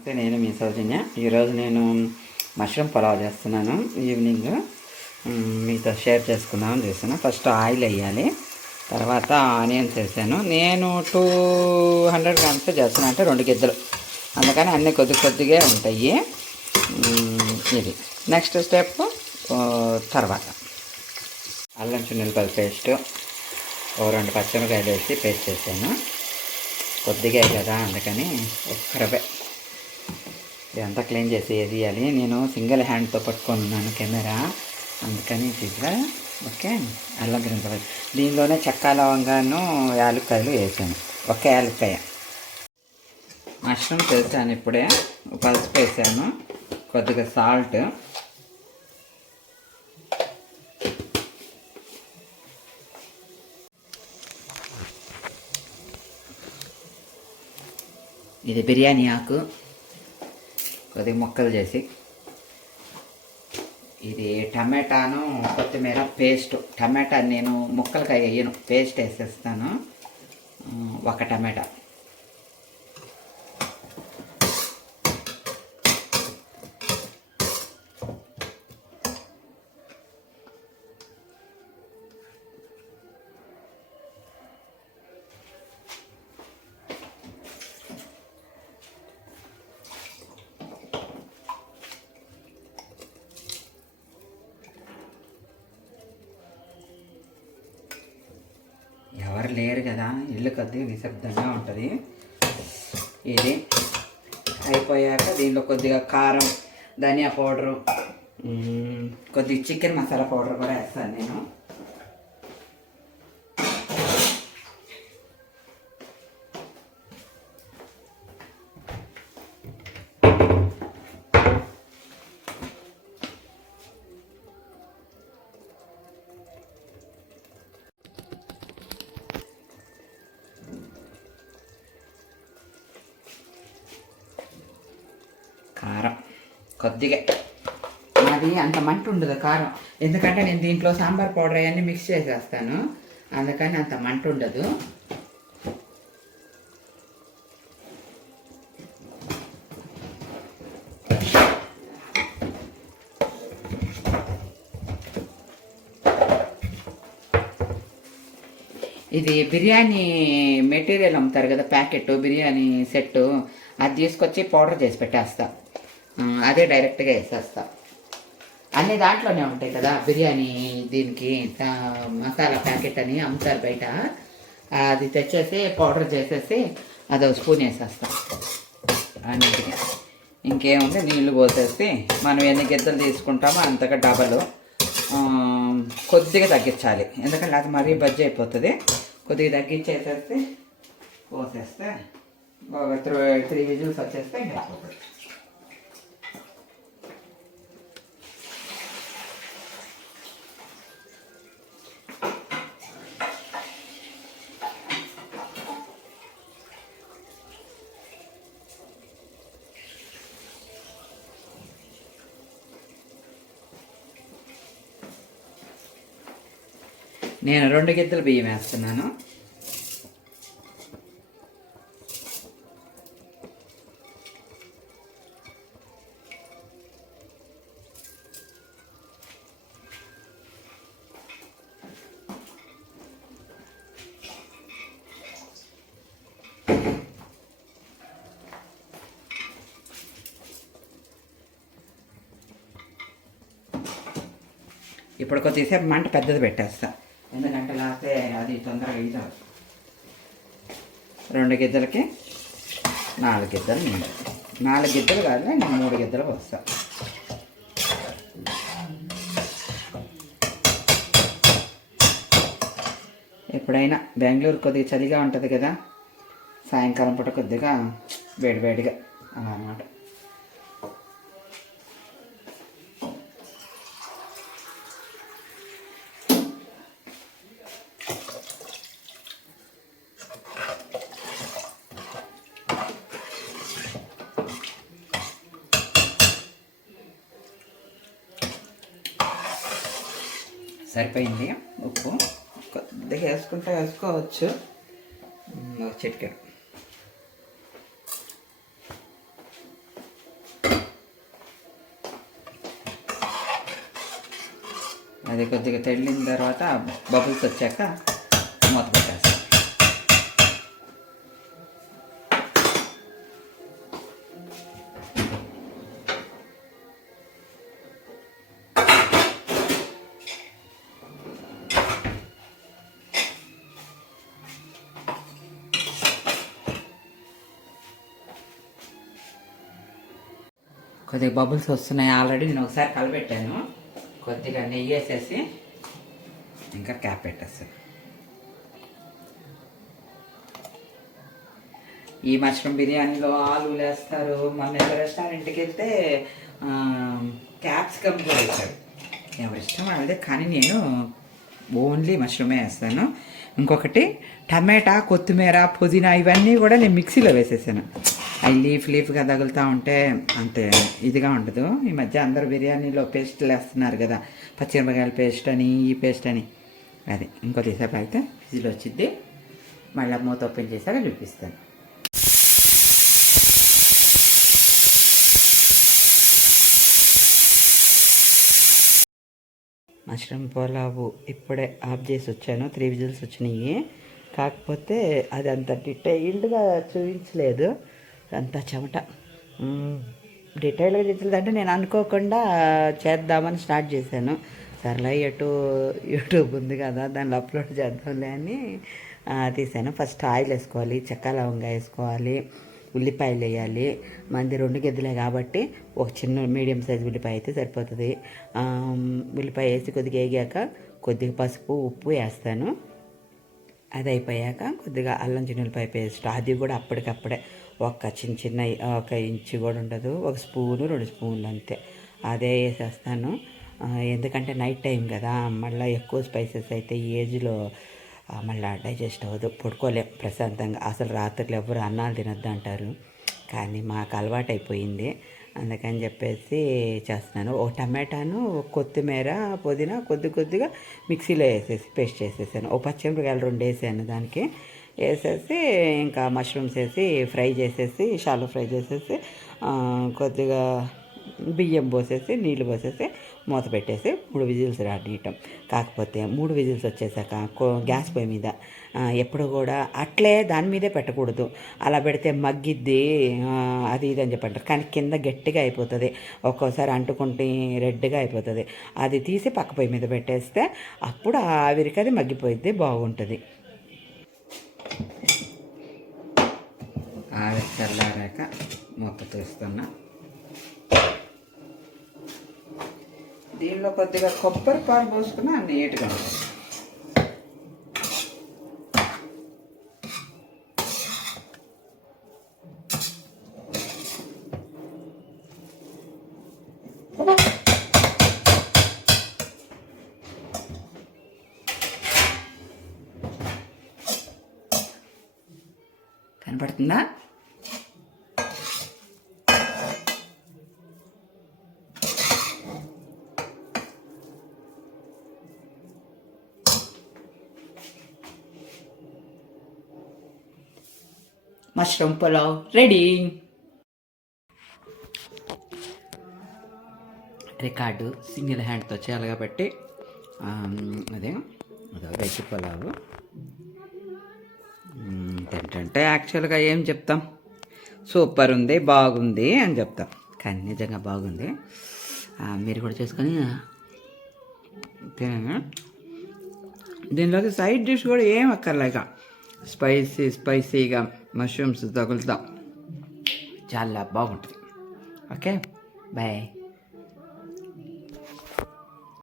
నమస్తే, నేను మీ సౌజన్య. ఈరోజు నేను మష్రూమ్ పులావ్ చేస్తున్నాను. ఈవినింగ్ మీతో షేర్ చేసుకుందామని చేస్తాను. ఫస్ట్ ఆయిల్ వేయాలి, తర్వాత ఆనియన్స్ వేసాను. నేను 200 గ్రామ్స్ చేస్తున్నాను, అంటే 2 గిద్దలు, అందుకని అన్నీ కొద్దిగా ఉంటాయి. ఇది నెక్స్ట్ స్టెప్. తర్వాత అల్లం చిన్నులపాయల పేస్ట్, 2 పచ్చిమిరకాయలు వేసి పేస్ట్ చేశాను. కొద్దిగా కదా, అందుకని ఒక్కరవే ఇదంతా క్లీన్ చేసి వేయాలి. నేను సింగిల్ హ్యాండ్తో పట్టుకొని ఉన్నాను కెమెరా, అందుకని ఇట్లా. ఓకే, అల్లం చిన్నులపాయలు, దీనిలోనే చెక్క లవంగాను యాలక్కాయలు వేసాను, ఒక్క యాలక్కాయ. మష్రూమ్స్ వేసాను ఇప్పుడే, పసుపు వేసాను, కొద్దిగా సాల్ట్, ఇది బిర్యానీ ఆకు కొద్దిగా ముక్కలు చేసి, ఇది టమాటాను కొత్తిమీర పేస్ట్. టమాటా నేను ముక్కలకి వేయను, పేస్ట్ వేసేస్తాను. 1 టమాటా, ఎవరు లేరు కదా, ఇల్లు కొద్దిగా నిశ్శబ్దంగా ఉంటుంది. ఇది అయిపోయాక దీంట్లో కొద్దిగా కారం, ధనియా పౌడరు, కొద్దిగా చికెన్ మసాలా పౌడర్ కూడా వేస్తాను నేను. కారం కొద్దిగా, అది అంత మంట ఉండదు కారం, ఎందుకంటే నేను దీంట్లో సాంబార్ పౌడర్ అవన్నీ మిక్స్ చేసేస్తాను, అందుకని అంత మంట ఉండదు. ఇది బిర్యానీ మెటీరియల్ అమ్ముతారు కదా, ప్యాకెట్ బిర్యానీ సెట్టు, అది తీసుకొచ్చి పౌడర్ చేసి పెట్టేస్తా, అదే డైరెక్ట్గా వేసేస్తా. అన్ని దాంట్లోనే ఉంటాయి కదా బిర్యానీ, దీనికి మసాలా ప్యాకెట్ అని అమ్ముతారు బయట, అది తెచ్చేసి పౌడర్ చేసేసి అదో స్పూన్ వేసేస్తా అన్నిటికీ. ఇంకేముంది, నీళ్లు పోసేసి మనం ఎన్ని గిద్దలు తీసుకుంటామో అంతగా డబలు, కొద్దిగా తగ్గించాలి, ఎందుకంటే అది మరీ బజ్జి అయిపోతుంది. కొద్దిగా తగ్గించేసేస్తే పోసేస్తే ఒక 3 విజిల్స్ వచ్చేస్తే ఇంకా అయిపోతుంది. నేను 2 గిద్దలు బియ్యం వేస్తున్నాను. ఇప్పుడు కొద్దిసేపు మంట పెద్దది పెట్టేస్తా, ఎందుకంటే లేకపోతే అది తొందరగా ఇది. 2 గిద్దలకి 4 గిద్దలు నీళ్ళు, 4 గిద్దలు కాదు, నేను 3 గిద్దలు వస్తా. ఎప్పుడైనా బెంగళూరు కొద్దిగా చలిగా ఉంటుంది కదా, సాయంకాలం పూట కొద్దిగా వేడివేడిగా అలా అన్నమాట. సరిపోయింది. ఉప్పు కొద్దిగా వేసుకుంటే వేసుకోవచ్చు, చిటికెడు. అది కొద్దిగా తెల్లిన తర్వాత బబుల్స్ వచ్చాక మూత పెట్టేస్తాం. కొద్దిగా బబుల్స్ వస్తున్నాయి ఆల్రెడీ. నేను ఒకసారి కలబెట్టాను. కొద్దిగా నెయ్యి వేసేసి ఇంకా క్యాప్ పెట్టేస్తాను. ఈ మష్రూమ్ బిర్యానీలో ఆలూలు వేస్తారు. మొన్న రెస్టారెంట్కి వెళ్తే క్యాప్సికమ్ కూడా వేస్తారు. ఎవరిష్టం వాళ్ళదే, కానీ నేను ఓన్లీ మష్రూమే వేస్తాను. ఇంకొకటి టమాటా, కొత్తిమీర, పుదీనా ఇవన్నీ కూడా నేను మిక్సీలో వేసేసాను. అవి లీఫ్గా తగులుతూ ఉంటే అంతే ఇదిగా ఉండదు. ఈ మధ్య అందరూ బిర్యానీలో పేస్ట్లు వేస్తున్నారు కదా, పచ్చిమిరపకాయల పేస్ట్ అని, ఈ పేస్ట్ అని. అది ఇంకో తీసేపు అయితే విజిల్ వచ్చింది. మళ్ళీ మూత ఓపెన్ చేశాక చూపిస్తాను. మష్రూమ్ పులావు ఇప్పుడే ఆఫ్ చేసి వచ్చాను. 3 విజిల్స్ వచ్చినాయి. కాకపోతే అది అంత డీటెయిల్డ్గా చూపించలేదు, అంత చెమట. డీటెయిల్గా చూపించలేదంటే నేను అనుకోకుండా చేద్దామని స్టార్ట్ చేశాను. సర్లే యూట్యూబ్ ఉంది కదా, దానిలో అప్లోడ్ చేద్దాంలే అని తీసాను. ఫస్ట్ ఆయిల్ వేసుకోవాలి, చెక్క లవంగా వేసుకోవాలి, ఉల్లిపాయలు వేయాలి. మంది 2 గెద్దులే కాబట్టి ఒక చిన్న మీడియం సైజ్ ఉల్లిపాయ అయితే సరిపోతుంది. ఉల్లిపాయ వేసి కొద్దిగా వేగాక కొద్దిగా పసుపు, ఉప్పు వేస్తాను. అది అయిపోయాక కొద్దిగా అల్లం చిన్నులపాయ పేస్ట్, అది కూడా అప్పటికప్పుడే ఒక చిన్న 1 ఇంచు కూడా ఉండదు, 1 స్పూను 2 స్పూన్లు అంతే, అదే వేసేస్తాను. ఎందుకంటే నైట్ టైం కదా, మళ్ళీ ఎక్కువ స్పైసెస్ అయితే ఈ ఏజ్లో మళ్ళీ డైజెస్ట్ అవ్వదు, పడుకోలేం ప్రశాంతంగా. అసలు రాత్రులు ఎవరు అన్నాలు తినొద్దు అంటారు, కానీ మాకు అలవాటు అయిపోయింది. అందుకని చెప్పేసి చేస్తున్నాను. ఒక టమాటాను, కొత్తిమీర, పుదీనా కొద్దిగా మిక్సీలో వేసేసి పేస్ట్ చేసేసాను. ఒక పచ్చిమిరపకాయలు 2 వేసాను, దానికి వేసేసి ఇంకా మష్రూమ్స్ వేసి ఫ్రై చేసేసి, షాలో ఫ్రై చేసేసి కొద్దిగా బియ్యం పోసేసి, నీళ్ళు పోసేసి మూత పెట్టేసి 3 విజిల్స్ రానియటం. కాకపోతే 3 విజిల్స్ వచ్చేసాక గ్యాస్ పొయ్యి మీద ఎప్పుడు కూడా అట్లే దాని మీదే పెట్టకూడదు. అలా పెడితే మగ్గిద్ది, అది ఇది అని చెప్పంటారు. కానీ కింద గట్టిగా అయిపోతుంది, ఒక్కోసారి అంటుకుంటే రెడ్గా అయిపోతుంది. అది తీసి పక్క పొయ్యి మీద పెట్టేస్తే అప్పుడు ఆవిరికి అది మగ్గిపోయిద్ది, బాగుంటుంది. ఆవిరి చల్లారాక మూత తీస్తున్నా. దీనిలో కొద్దిగా కొబ్బరి పాలు పోసుకున్నా నీట్గా ఉంటుంది. కనపడుతుందా? Mushroom pulao ready. Record single హ్యాండ్తో చేయాలి కాబట్టి అదే వెజ్ పులావు. ఏంటంటే యాక్చువల్గా ఏం చెప్తాం, సూపర్ ఉంది, బాగుంది అని చెప్తాం, కానీ నిజంగా బాగుంది. మీరు కూడా చేసుకొని తినండి. దీనిలోకి సైడ్ డిష్ కూడా ఏం అక్కర్లేక స్పైసీగా మష్రూమ్స్ తగులుతాం, చాలా బాగుంటుంది. Okay, bye.